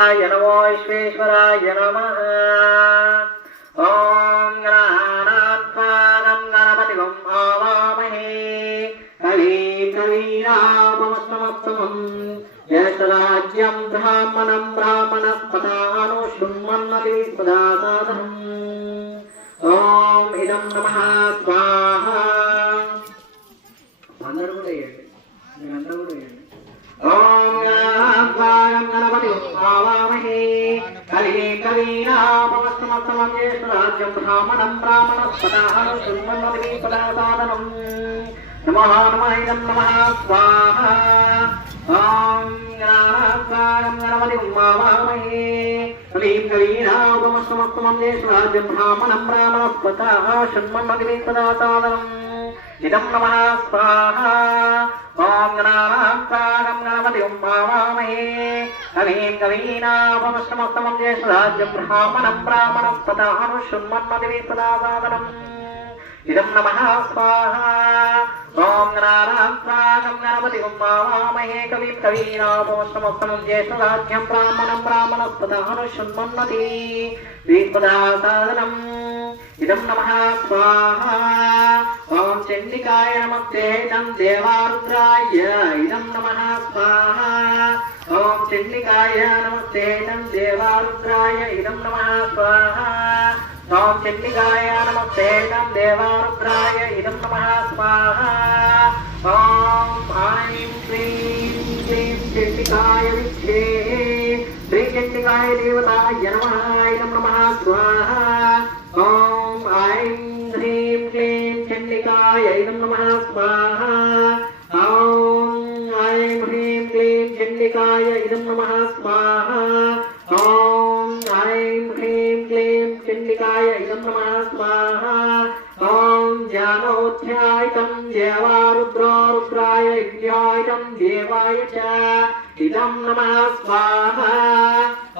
नमो विश्वेश्वराय नमः। ओम गणानात्वानं गणपतिं आवामहे कविं कवीनामुपमश्रवस्तमं यशराज्यं ब्राह्मणं ब्राह्मणस्पदानो शृण्वन्नतिस्पदासादनम्। ओम इदं नमः स्वाहा। అందరూ కూడా వేయండి, మీరందరూ కూడా వేయండి. ओम गणपतिं आवामहे कविं कवीनामुपमश्रवस्तमं यशराज्यं ब्राह्मणं ब्राह्मणस्पदानो शृण्वन्नतिस्पदासादनम्। नमः नमः इदं नमः स्वाहा। ओम गणपतिं आवामहे कविं कवीनामुपमश्रवस्तमं यशराज्यं ब्राह्मणं ब्राह्मणस्पदानो शृण्वन्नतिस्पदासादनम्। इदं नमः स्वाहा। ओम गणपतिं आवामहे कविं कवीनामुपमश्रवस्तमं यशराज्यं ब्राह्मणं ब्राह्मणस्पदानो शृण्वन्नतिस्पदासादनम्। इदं नमः स्वाहा। ओम गणपतिं आवामहे कविं कवीनामुपमश्रवस्तमं यशराज्यं ब्राह्मणं ब्राह्मणस्पदानो शृण्वन्नतिस्पदासादनम्। इदं नमः स्वाहा। ओम चंडिकाय नमस्ते तं देवारुद्राय इदं नमः स्वाहा। ओम चंडिकाय नमस्ते तं देवारुद्राय इदं नमः स्वाहा। ओम चंडिकाय नमस्ते तं देवारुद्राय इदं नमः स्वाहा। ओम ऐं क्लीं क्लीं चंडिकाय विद्महे श्री चंडिकाय देवताय नमः इदं नमः स्वाहा। ओम ऐं ह्रीं क्लीं चंडिकाय इदं नमः स्वाहा। ओम ऐं ह्रीं क्लीं चंडिकाय इदं नमः स्वाहा। ओम ऐं ह्रीं क्लीं चंडिकाय इदं नमः स्वाहा। ओम ज्ञानोध्यायितं देवारुद्रो रुद्राय विद्यायितं देवाय च इदं नमः स्वाहा।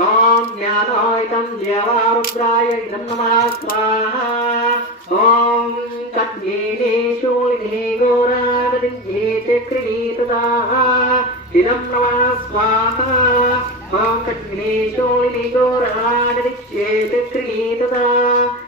ओम ज्ञानोहितं देवारुद्राय इदं नमः स्वाहा। ओम कद्गीने शूलिने घोरागदिन्ये चक्रिणीतदाः इदं नमः स्वाहा। ओम कद्गीने शूलिने घोरागदिन्ये चक्रिणीतदाः